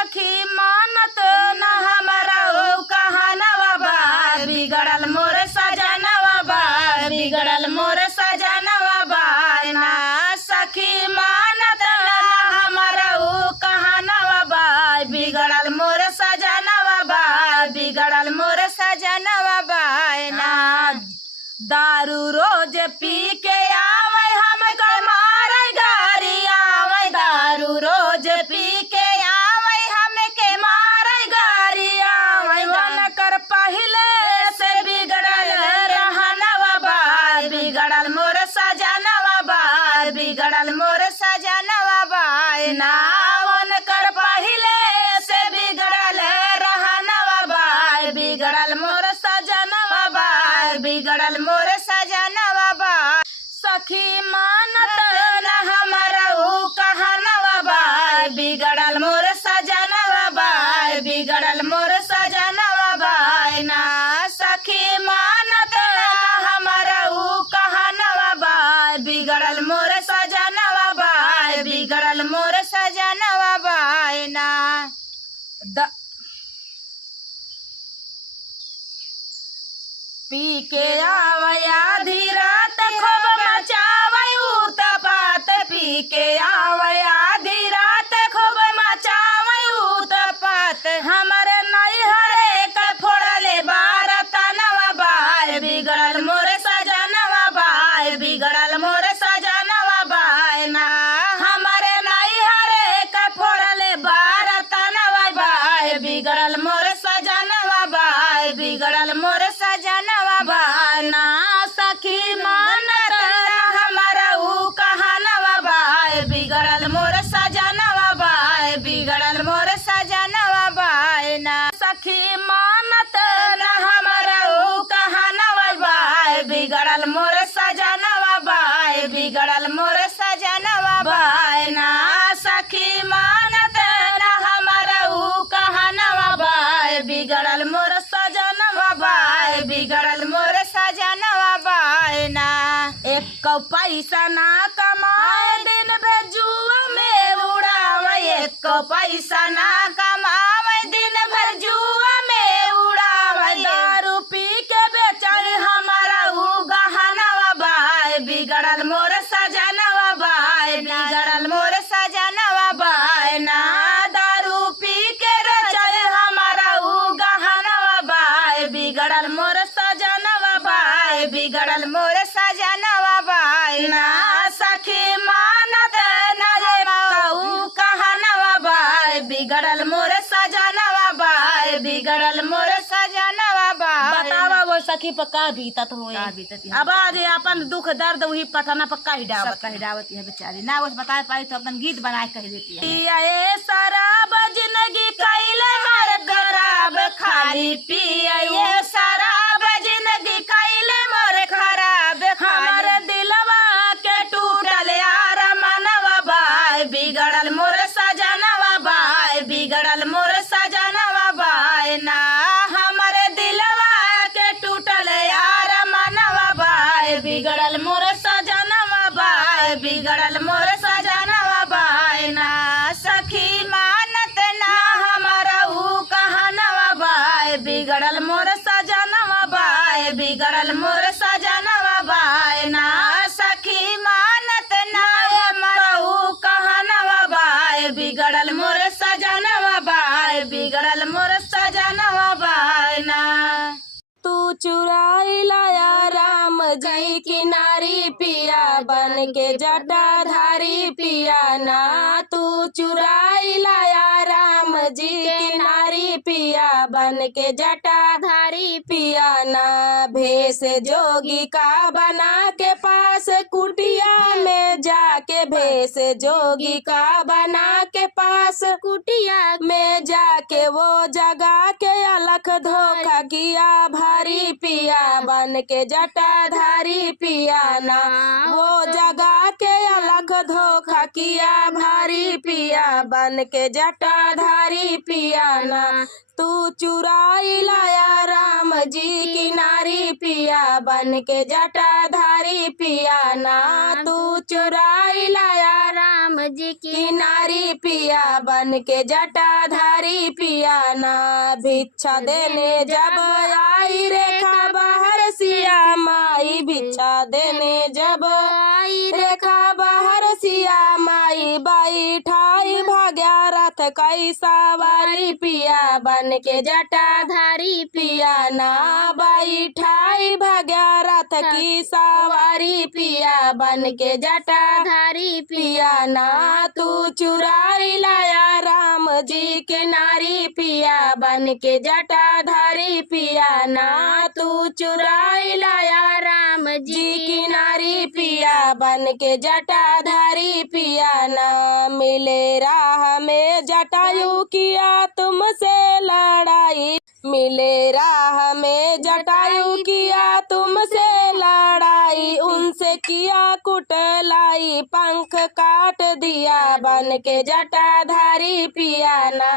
सखी मानत न हमारा ऊ कहानवा बा बिगड़ल मोर सजनवा बा बिगड़ल मोर सजनवा बा ना सखी मानत न हमारा ऊ कहानवा बा बिगड़ल मोर सजनवा बा बिगड़ल मोर सजनवा बा ना दारू रोज पी के आवे हम मारे गारी आवे दारू रोज पी के आवे हम के मारे गारी आवे मन कर पहले से बिगड़ल रहनवा बा बिगड़ल मोर सजनवा बा बिगड़ल मोर सजनवा बा ना मन कर पहले से बिगड़ल रहनवा बा बिगड़ल मोर सजनवा बा बिगड़ल मोर सजनवा बा सखी मानत न हमारा ऊ कहानवा बा बिगड़ल मोर सजनवा बा बिगड़ल मोर सजनवा बा ना सखी मानत न हमारा ऊ कहानवा बा बिगड़ल मोर सजनवा बा बिगड़ल मोर सजनवा बा ना पी के आवे आधी रात खूब मचावे उत्पात पी के आवे आधी रात खूब मचावे उत्पात हमरे नैहरे का फोड़ले बार तनवा बाय बिगड़ल मोर सजनवा बाय बिगड़ल मोर सजनवा बाय ना हमरे नैहरे का फोड़ले बार तनवा बाय बिगड़ल मोर सजनवा बाय बिगड़ल मोर सजनवा बा ना सखी मानत न हमारा ऊ कहानवा बा बिगड़ल मोर सजनवा बा बिगड़ल मोर सजनवा बा ना सखी मानत न हमारा ऊ कहानवा बा बिगड़ल मोर सजनवा बा बिगड़ल मोर सजनवा बा ना सखी मानत न हमारा ऊ कहानवा बा बिगड़ल मोर सजनवा बा बिगड़ल मोर सजनवा बा ना एक पैसा ना कमाए दिन भर जुआ में उड़ावे एक पैसा ना कमावे दिन भर जुआ में उड़ावे दारू पी के बेचारी हमारा ऊ गहनवा बा बिगड़ल मोर सजनवा बा बिगड़ल मोर सजनवा बा ना दारू पी के बेचारी हमारा ऊ गहनवा बा बिगड़ल मोर सजनवा बा बिगड़ल मोर सजनवा बा ना सखी मानत न ऊ कहानवा बा बिगड़ल मोर सजनवा बा बिगड़ल मोर सजनवा बा बतावा वो सखी पर का बीतत होए अब आज अपन दुख दर्द वही पटना पर कहिडावत है बेचारी ना उस बता पाई तो अपन गीत बना कह देती है ये शराब जिंदगी कैले मर खराब खाली पिए ये शराब जिंदगी कैले मर खराब हमारे दिलवा के टूटल यार मनवा बा बिगड़ल मोर सजनवा बा बिगड़ल मोर सजनवा बा ना हमारे दिलवा के टूटल यार मनवा बा बिगड़ल मोर सजनवा बा बिगड़ल मोर सजनवा बा ना सखी मानत ना हमारा ऊ कहानवा बा बिगड़ल मोर सजनवा बा बिगड़ल मोर सजनवा बा ना सखी मानत ना हमारा ऊ कहानवा बा बिगड़ल मोर सजनवा बा बिगड़ल मोर सजनवा बा ना तू चुराई लाया राम जी की नारी पिया बन के जटाधारी पिया ना तू चुराई लाया राम जी की नारी पिया बन के जटाधारी पिया ना भेष जोगी का बना के पास कुटिया में जाके भेष जोगी का बना के पास कुटिया में जाके वो जगा के अलख धोखा किया भाई धारी पिया बन के जटाधारी पिया ना। वो जगा के अलग धोखा किया भारी पिया बन के जटाधारी पिया ना। तू चुराई लाया राम जी की नारी पिया बन के जटाधारी पिया ना। तू चुराई लाया राम जी की नारी पिया बन के जटाधारी पिया ना। भिक्षा देने जब आई रेखा बाहर सिया माई, भिक्षा देने जब आई रेखा बाहर सिया माई। बाई ठाई भाग्या रथ कई सवारी पिया बन के जटाधारी पिया ना। बाई ठाई भाग्या रथ की सवारी पिया बन के जटाधारी पिया ना। तू चुराई लाया राम जी के नारी पिया बन के जटाधारी पिया ना। तू चुराई लाया राम जी की नारी पिया बन के जटाधारी पिया ना। मिले राह में जटायु किया तुमसे लड़ाई, मिले राह में जटायु किया तुमसे लड़ाई। उनसे किया कुटलाई पंख काट दिया बन के जटाधारी पिया ना।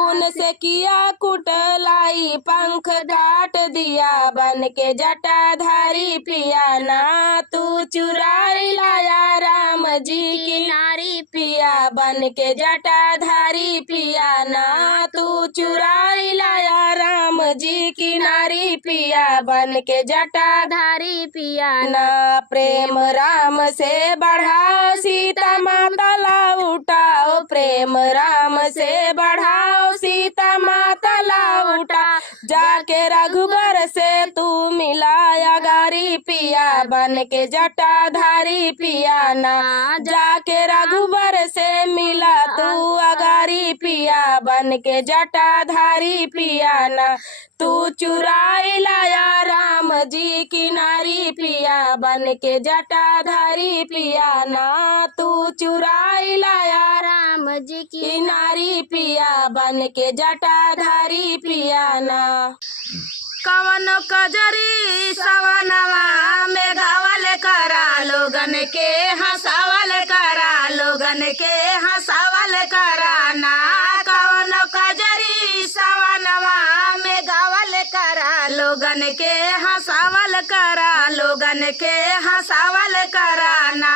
उनसे किया कुटलाई पंख काट दिया बन के जटाधारी पिया ना। तू चुराई लाया राम जी की नारी पिया बन के जटाधारी पिया ना। तू चुराई लाया राम जी की नारी पिया बन के जटाधारी पिया ना। प्रेम राम से बढ़ाओ सीता माता ला उठाओ, प्रेम राम से बढ़ाओ सीता माता ला उठा। जाके रघुबर से तू मिलाया गारी पिया बन के जटाधारी पिया ना। जाके रघुबर से मिला तू अगारी पिया बन के जटाधारी पिया ना। तू चुराई लाया राम जी की नारी पिया बन के जटाधारी पिया ना। तू चुराई लाया राम जी की नारी पिया बन के जटाधारी पिया ना। कवन कजरी सवनवा में गावल करा लोगन के हंसावल करा, लोगन के हंसावल करा ना। कवन कजरी सवनवा में गावल करा लोगन के हंसावल करा, लोगन के हंसावल करा ना।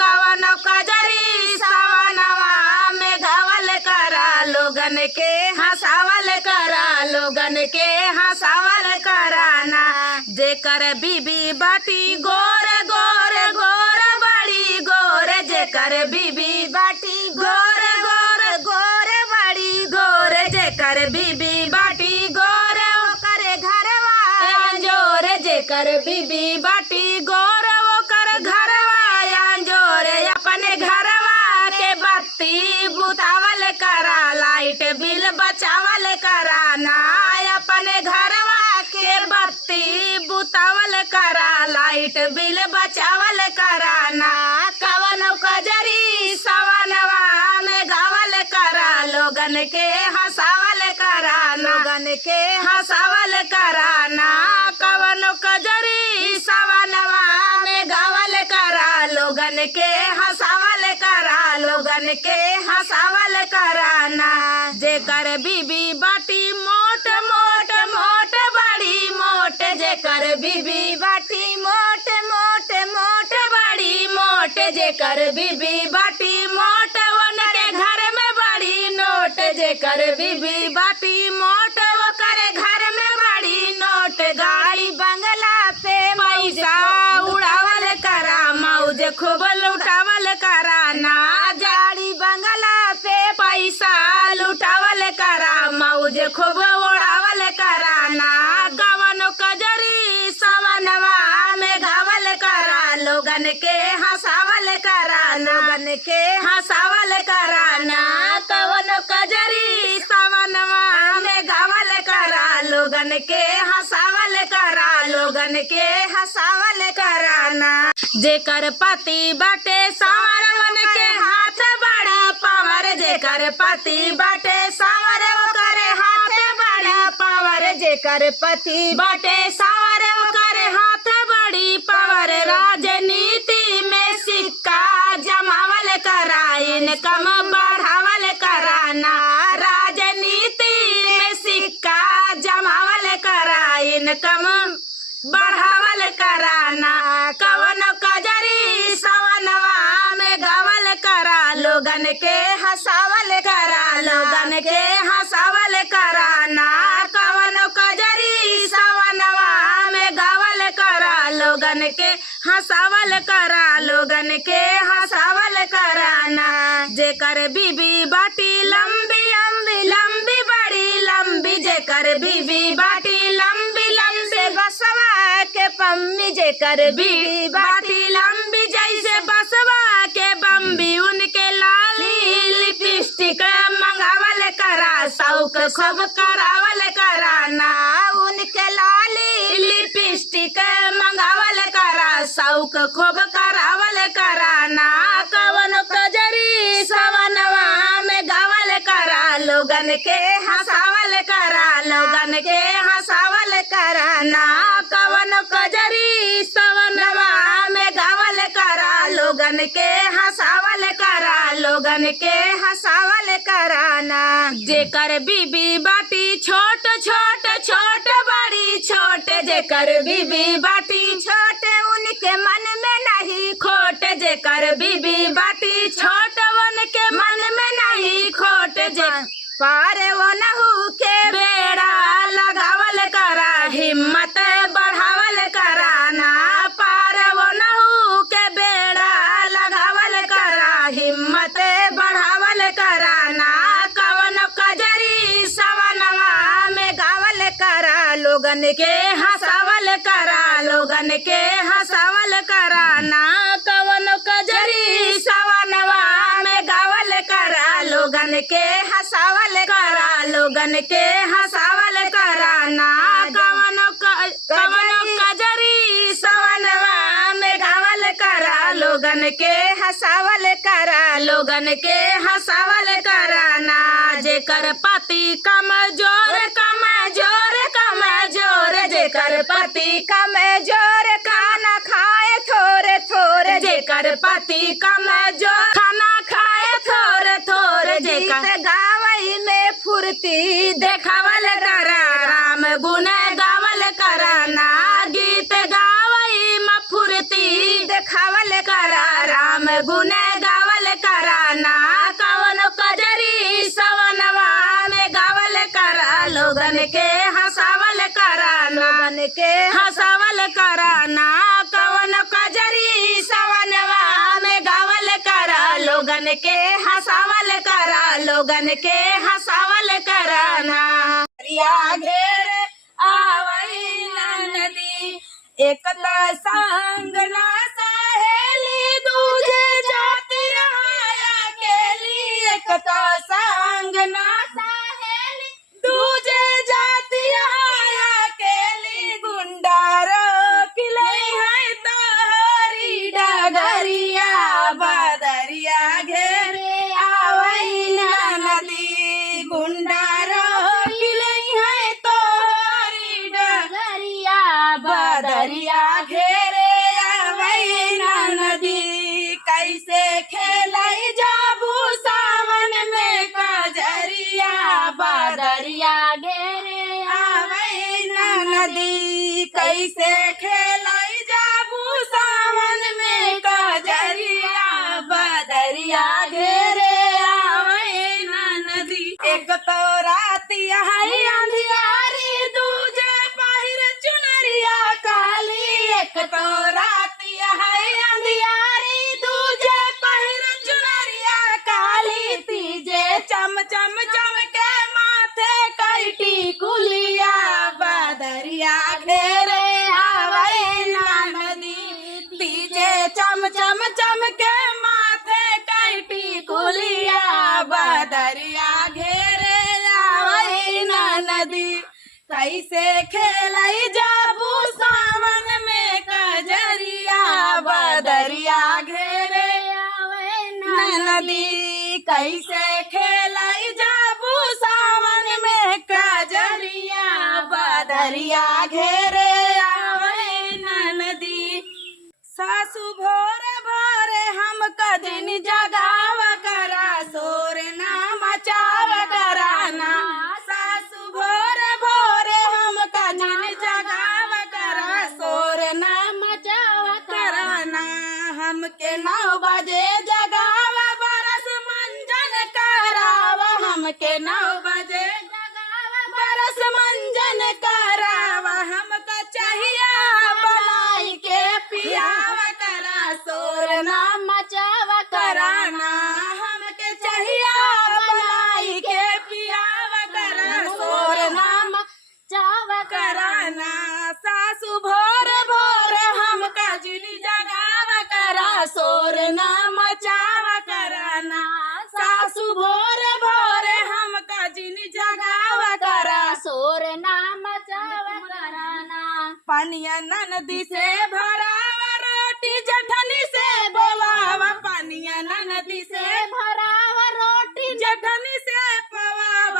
कवन कजरी सवनवा में गावल करा लोगन के हंसावल करा, लोगन के हंसावल कराना। जेकर बीबी बाटी गोर गोर गोर बड़ी गोर, जेकर बीबी बाटी गोर गोर गोर बड़ी गोर। जेकर बीबी बाटी गोर ओकर घरवा जोर, जेकर बीबी बाटी गोर ओकर घरवा जोर। अपने घरवा के बत्ती बुतावल करा, लाइट बिल बचावल कराना। अपने घरवा के बत्ती बुतावल करा, लाइट बिल बचावल कराना। कवन कजरी सवनवा में गावल करा लोगन के हंसावल करा, लोगन के हंसावल कराना। कवन कजरी सवनवा में गावल करा लोगन के हंसावल करा, लोगन के हंसावल कराना। जेकर बीबी बाटी मोट मोट मोट बड़ी मोट, जेकर बीबी बाटी मोट मोट मोट बड़ी मोट। जेकर बीबी बाटी मोट उनके घर में बड़ी नोट, जेकर बीबी बाटी मोट ओकर घर में बड़ी नोट। गाड़ी बंगला पे पैसा उड़ावल करा, मौज खूब लुटावल कराना। गाड़ी बंगला पे पैसा लुटावल करा, मौज खूब उड़ावल कराना। कवन कजरी सवनवा में गावल करा लोगन के हंसावल करा, लोगन के हंसावल कराना। कवन कजरी सवनवा में गावल करा लोगन के हंसावल करा, लोगन के हंसावल कराना। जेकर पति बाटे संवर के हाथ बड़ा पावर, जेकर पति बाटे संवर ओकर हाथ बड़ा पावर। जेकर पति बाटे सावर ओकर हाथ बड़ी पावर राजनीति में सिक्का जमावल करा इनकम बढ़ावल कराना राजनीति में सिक्का जमावल करा इनकम बढ़ावल कराना कवन कजरी सवनवा में गावल करा लोगन के हंसावल करा लोगन के हंसावल कराना कवन कजरी सवनवा में गावल करा लोगन के हंसावल करा लोगन के हंसावल कराना जेकर बीबी बाटी लंबी लंबी लंबी बड़ी लंबी जेकर बीबी बाटी लंबी लंबी बसवा के पम्मी जेकर बीबी बाटी लंबी जैसे बसवा के बम्बी उनके लाली लिपस्टिक मंगावल करा शौक खूब करावल कराना उनके लाली लिपस्टिक मंगावल करा शौक खूब करावल कराना कवन कजरी सवनवा में गावल करा लोगन के हंसावल करा लोगन के हंसावल कराना कवन कजरी सवनवा में गावल करा लोगन के हंसावल करा लोगन के हंसावल कराना जेकर बीबी बाटी छोट छोट छोट बड़ी छोट जेकर बीबी बाटी छोट उनके मन में नहीं खोट जेकर बीबी बाटी छोट उनके मन में नहीं खोट जे पार वो नहू के बेड़ा लगावल करा हिम्मत बढ़ावल कराना पार वो नहू के बेड़ा लगावल करा हिम्मत बढ़ावल कराना कवन कजरी सवनवा में गावल करा लोगन के हंसावल करा लोगन के हंसावल कराना कवन कजरी सवनवा में गावल करा लोगन के हंसावल करा लोगन के हंसावल कराना कवन कजरी सवनवा में गावल करा लोगन के हंसावल करा लोगन के हंसावल कराना जेकर पति कमजोर कमजोर कमजोर जेकर पति कमजोर खाना खाए थोड़े थोड़े जेकर पति कमजोर खाना खाए थोड़े थोड़े जेकर गावई में फुर्ती देखावल करा राम गुण गावल कराना गीत गावई में फुर्ती देखावल करा राम गुण गावल कराना कवन कजरी सवनवा में गावल करा लोगन के हंसावल करा लोगन के हंसावल कराना कवन कजरी सवनवा में गावल करा लोगन के हंसावल करा लोगन के हंसावल कराना घेर आवई नदी एक संग ना सहेली दूजे जाति अकेली एक संग ना सहेली दूजे जाति अकेली गुंडारो किलई है तोहरी डगरिया बदरिया घेरे आवई नदी गुंडारो किलई है तोहरी डगरिया बदरिया घेरे आवई नदी कैसे खेलाई जाबू सावन में कजरिया बदरिया घेरे आवई नदी कैसे खेलाई जाबू सावन में कजरिया बदरिया घेरे आवई नदी एक तो राती है अंधियारी दूजे पहिर चुनरिया काली एक तो राती है अंधियारी दूजे पहिर चुनरिया काली तीजे चम चम चम के माथे कैटी कुलिया बदरिया घेरे आवई नदी तीजे चम चम चम के माथे कैटी कुलिया बदरिया घेरे आवई नदी कैसे खेलई जाबू सावन में कजरिया बदरिया घेरे आवई नदी कैसे खेलई जाबू सावन में कजरिया दुआरिया घेरे आवे ननदी। सासू भोरे भोरे हम कदिन जगाव करा शोर ना मचाव कराना। सासू भोरे भोरे हम कदिन जगाव करा शोर ना मचाव कराना। हमके 9 बजे जगाव बरस मंजन कराव। हमके 9 बजे बरस मंजन कराव। हमका चाहिए बनाई के पियाव करा शोर ना मचाव कराना। हमके चाहिए बनाई के पियाव करा शोर ना मचाव कराना। सासू भोर भोर हमका जिनी जगाव करा शोर ना मचाव कराना। सासू भोर भोर हमका जिनी जगाव करा शोर ना मचाव कराना। पानिया ननदी से भराव रोटी जठनी से बोलाव। पानिया ननदी से भराव रोटी जठनी से पवाव।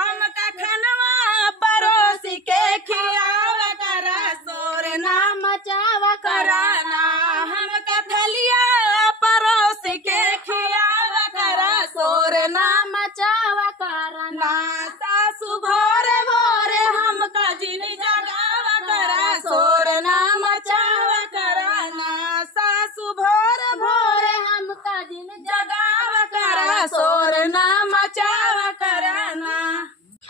हमका खनवा परोसी के खियाव करा शोर ना मचाव कराना। हमका थलिया परोसी के खियाव करा शोर ना मचाव कराना। सासू भोरे भोरे हमका जिनी जगाव करा शोर ना मचाव कराना। सासू भोरे भोरे हमका जिनी जगाव करा शोर ना मचाव कराना।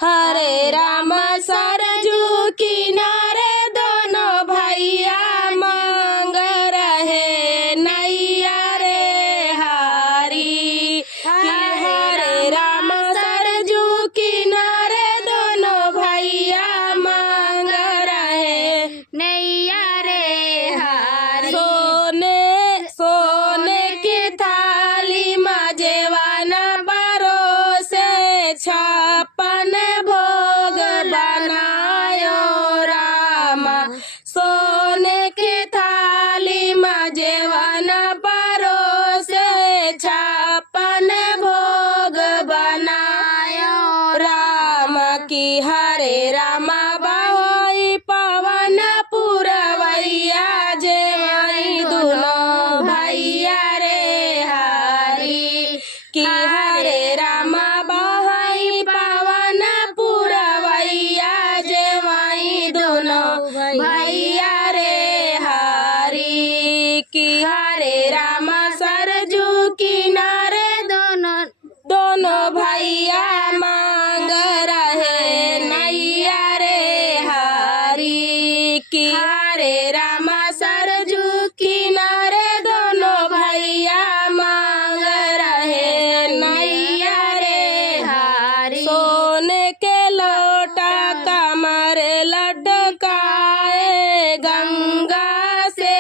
हरे राम सरजू किनारे दोनों भैया मांग रहे नैया रे हारी। हरे राम सरजू किनारे दोनों भैया मांग रहे नैया रे हारी। सोने की थाली मजेवान परोसे 56 भोग बनायो रामा। सोने की थाली मजेवान परोसे 56 भोग बनायो राम। की हरे रामा बाहोई पवन पुरवैया जेवई दुनो भैया रे हारी। की हरे रामा बाहोई पवन पुरवैया जेवई दुनो भैया रे हारी। की हरे रामा सरजू किनारे दोनों भैया मांग रहे नैया रे हारी। की हरे रामा सरजू किनारे दोनों भैया मांग रहे नैया रे हारी। सोने के लोटा कमर लटकाए गंगा से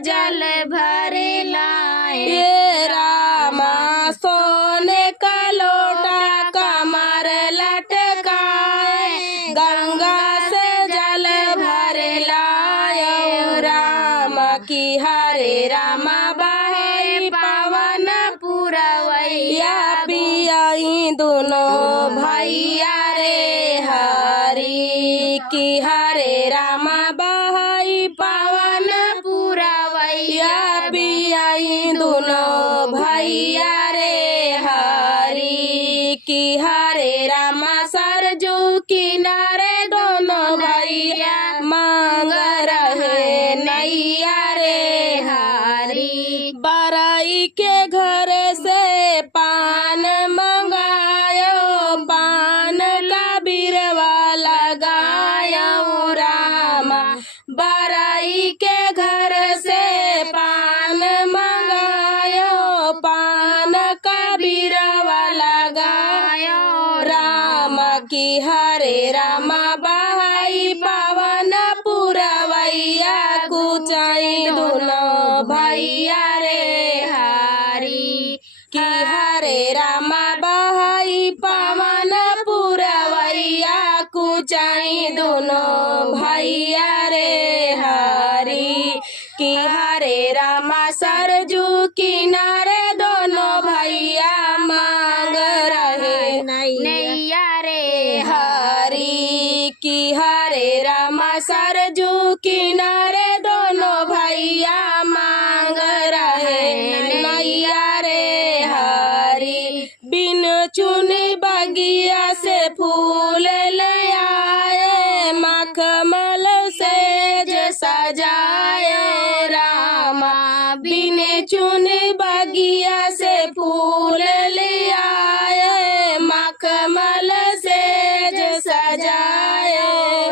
जल भर लाए। ये रामा सोने का लोटा कमर लटकाए गंगा से जल भर लाए राम। की हरे रामा बाहे पवन पुरवैया पियाई दोनों भैया रे हारी। की हरे रामा बाहे पवन पुरवैया पियाई दोनों भैया रे हारी। की हरे रामा सरजू किनारे दोनों भैया मांग रहे नैया रे हारी। बराई के घर से पान मंगायो पान का बिरवा लगायो रामा। बराई के घर से पान मंगायो पान का बिरवा लगायो राम। की हरे रामा बहाई पवन पुरवैया कुचाई दोनों भैया रे हारी। की हरे रामा बहाई पवन पुरवैया कुचाई दोनों भैया रे हारी। की हरे रामा सरजू किनारे दोनों भैया मांग रहे नैया रे हारी। की हरे सरजू किनारे दोनों भैया मांग रहे नैया रे हरी। बिन चुनी बगिया से फूल ले आए मखमल सेज सजाए रामा। बिन चुनी बगिया से फूल ले आए मखमल सेज सजाए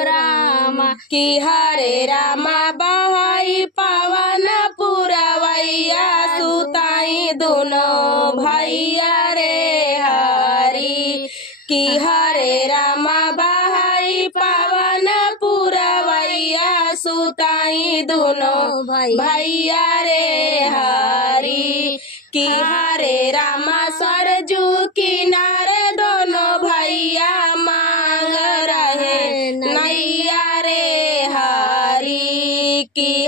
रामा। कि हरे रामा बहाई पवन पुरवैया सुताई दोनों भैया रे हरी। कि हरे रामा बहाई पवन पुरवैया सुताई दोनों भैया रे हरी। कि हरे रामा सरजू किनारे दोनों भैया मांग रहे नैया रे हरी। कि